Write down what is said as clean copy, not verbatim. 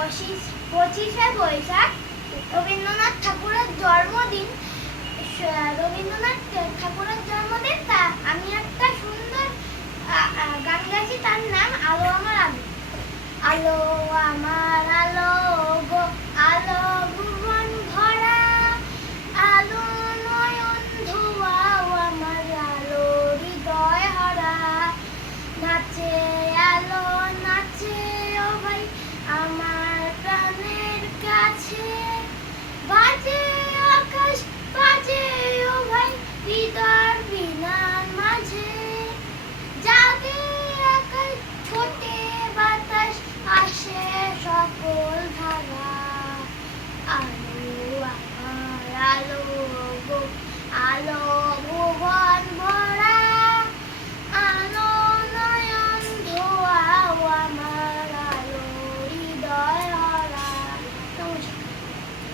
পঁচিশে বৈশাখ রবীন্দ্রনাথ ঠাকুরের জন্মদিন। রবীন্দ্রনাথ ঠাকুরের জন্মদিন, তা আমি একটা সুন্দর গান গাইছি, তার নাম আলো আমার আলো। আলো আমার